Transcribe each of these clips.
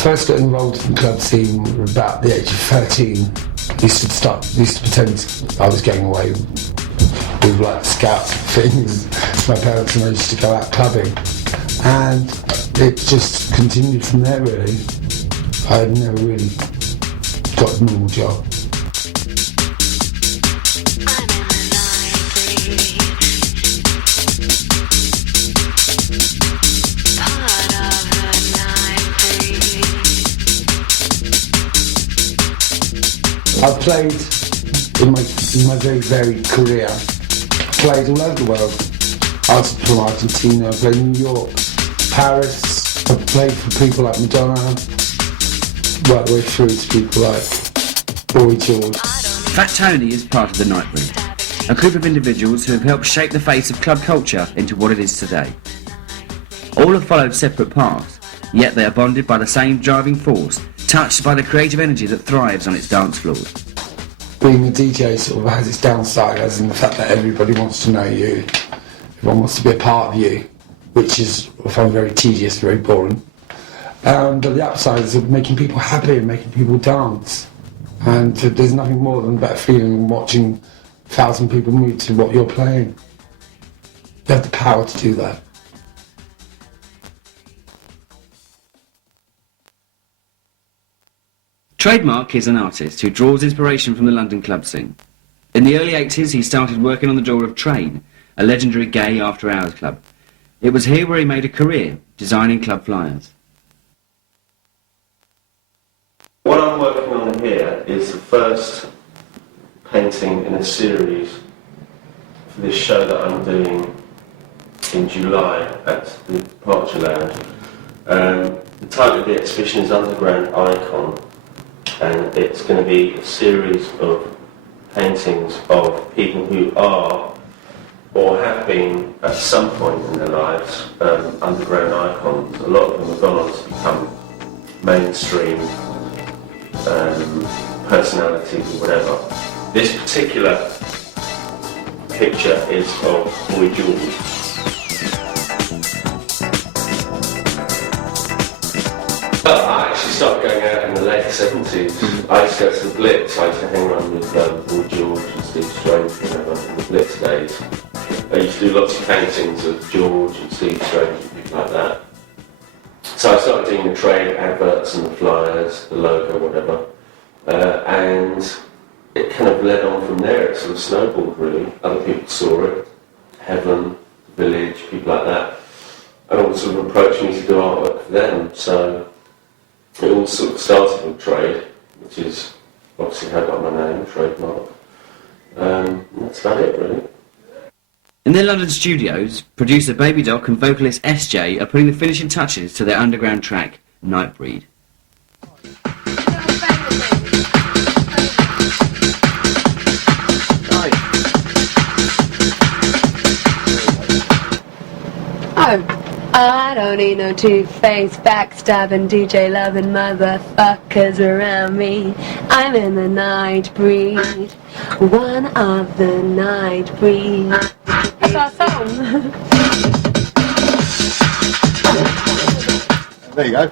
first got involved in the club scene about the age of 13. Used to pretend I was going away with like scouts and things. My parents and I used to go out clubbing, and it just continued from there really. I had never really got a normal job. I've played in my very varied career. Played all over the world. I was from Argentina, I played in New York, Paris. I've played for people like Madonna, right the way through to people like Boy George. Fat Tony is part of the Nightbreed, a group of individuals who have helped shape the face of club culture into what it is today. All have followed separate paths, yet they are bonded by the same driving force, touched by the creative energy that thrives on its dance floors. Being a DJ sort of has its downside, as in the fact that everybody wants to know you, everyone wants to be a part of you, which is, I find, very tedious, very boring. But the upside is of making people happy and making people dance. And there's nothing more than a better feeling than watching 1,000 people move to what you're playing. You have the power to do that. Trademark is an artist who draws inspiration from the London club scene. In the early 80s, he started working on the door of Train, a legendary gay after-hours club. It was here where he made a career, designing club flyers. What I'm working on here is the first painting in a series for this show that I'm doing in July at the Departure Lounge. The title of the exhibition is Underground Icon, and it's going to be a series of paintings of people who are or have been at some point in their lives underground icons. A lot of them have gone on to become mainstream personalities or whatever. This particular picture is of Boy George. I actually started going out in the late 70s. I used to go to the Blitz. I used to hang around with Boy George and Steve Strange in the Blitz days. I used to do lots of paintings of George and Steve Strange and people like that. So I started doing the trade adverts and the flyers, the logo, whatever. And it kind of led on from there. It sort of snowballed really. Other people saw it. Heaven, Village, people like that. And all sort of approached me to do artwork for them. So it all sort of started with trade, which is obviously how I got my name, trademark. That's about it, really. In their London studios, producer Baby Doc and vocalist SJ are putting the finishing touches to their underground track, Nightbreed. I don't need no two-faced, backstabbing, DJ-loving motherfuckers around me. I'm in the Nightbreed, one of the Nightbreed. That's our song. There you go.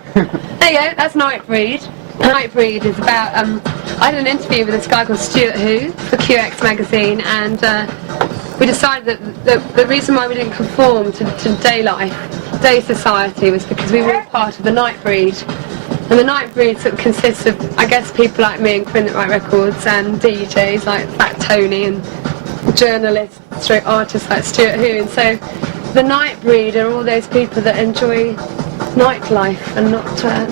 There you go, that's Nightbreed. Nightbreed is about, I did an interview with this guy called Stuart Who for QX magazine, and we decided that the reason why we didn't conform to day society was because we were all part of the Nightbreed. And the Nightbreed sort of consists of, I guess, people like me and Quinn that write records, and DJs like Fat Tony, and journalists, straight artists like Stuart Who. And so the Nightbreed are all those people that enjoy nightlife and not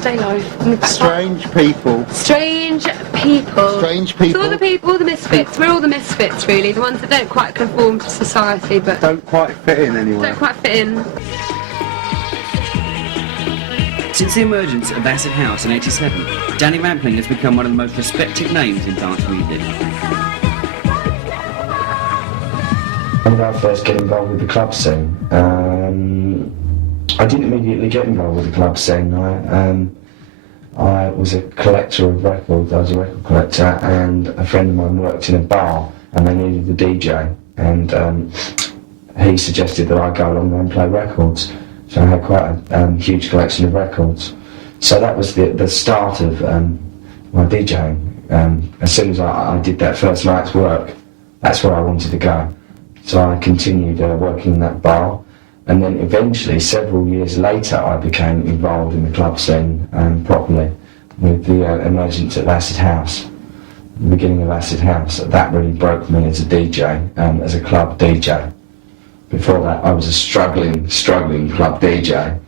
day life. Strange people. Strange people. Strange people. So all the people, all the misfits. We're all the misfits, really. The ones that don't quite conform to society, but Don't quite fit in anywhere. don't quite fit in. Since the emergence of Acid House in '87, Danny Rampling has become one of the most respected names in dance music. When did I first get involved with the club scene? I didn't immediately get involved with the club scene. I was a collector of records. I was a record collector, and a friend of mine worked in a bar, and they needed a DJ, and he suggested that I go along there and play records. So I had quite a huge collection of records. So that was the start of my DJing. As soon as I did that first night's work, that's where I wanted to go. So I continued working in that bar, and then eventually, several years later, I became involved in the club scene properly with the emergence of Acid House, the beginning of Acid House. That really broke me as a DJ, as a club DJ. Before that, I was a struggling club DJ.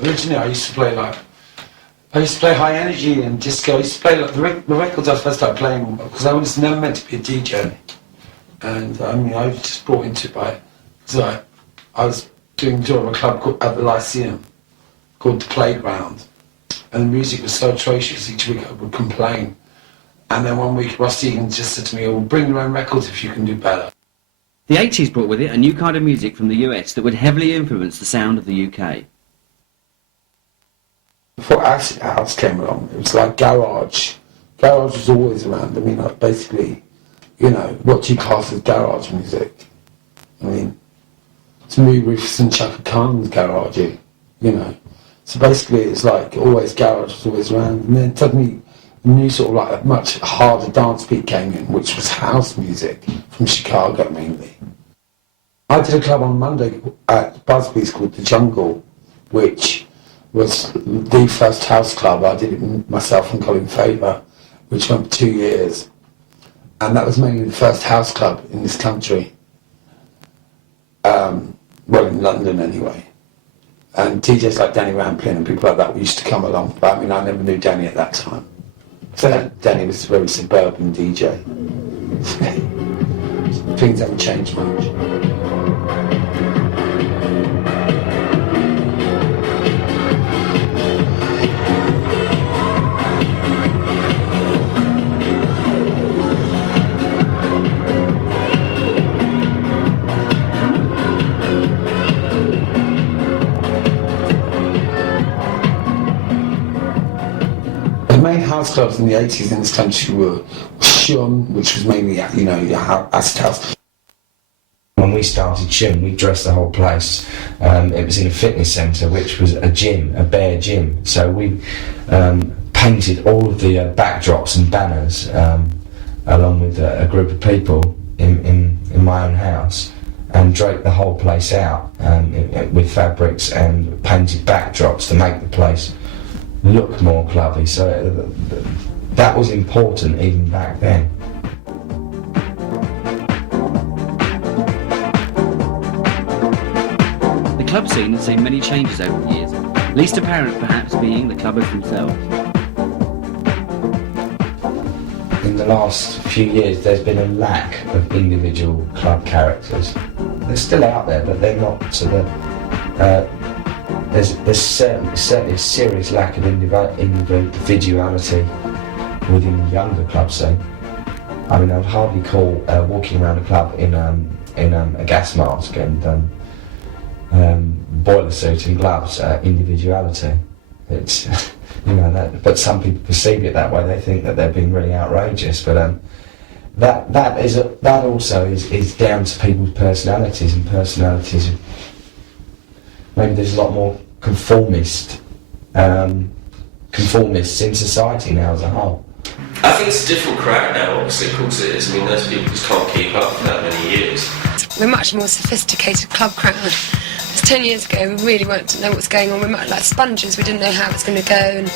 Originally, I used to play high energy and disco. I used to play like the records I first started playing, because I was never meant to be a DJ. And I mean, I was just brought into it by, because I was doing the tour of a club at the Lyceum called The Playground. And the music was so atrocious, each week I would complain. And then one week Ross Egan just said to me, "Oh, bring your own records if you can do better." The 80s brought with it a new kind of music from the US that would heavily influence the sound of the UK. Before Acid House came along, it was like garage. Garage was always around. I mean, like basically, you know, what you class as garage music. I mean, to me, Rufus and Chaka Khan's garagey, you know. So basically, it's like always garage was always around. And then suddenly, a new sort of like a much harder dance beat came in, which was house music from Chicago mainly. I did a club on Monday at Busby's called The Jungle, which was the first house club. I did it myself and Colin Faber, which went for 2 years. And that was mainly the first house club in this country. Well, in London anyway. And DJs like Danny Rampling and people like that used to come along. But I mean, I never knew Danny at that time. So Danny was a very suburban DJ. Things haven't changed much. The main house clubs in the 80s in this country were Shum, which was mainly, you know, your Acid House. When we started Shum, we dressed the whole place. It was in a fitness centre, which was a gym, a bare gym. So we painted all of the backdrops and banners along with a group of people in my own house, and draped the whole place out with fabrics and painted backdrops to make the place look more clubby. So that was important even back then. The club scene has seen many changes over the years, least apparent perhaps being the clubbers themselves. In the last few years, there's been a lack of individual club characters. They're still out there, but they're not to the. There's certainly a serious lack of individuality within the younger club scene. I mean, I'd hardly call walking around a club in a gas mask and boiler suit and gloves individuality. It's you know, but some people perceive it that way. They think that they're being really outrageous, but that also is down to people's personalities, and personalities. Maybe there's a lot more conformists in society now as a whole. I think it's a different crowd now, obviously, of course it is. I mean, those people just can't keep up for that many years. We're much more sophisticated club crowd. Because 10 years ago, we really weren't know what was going on. We're much like sponges. We didn't know how it was going to go. And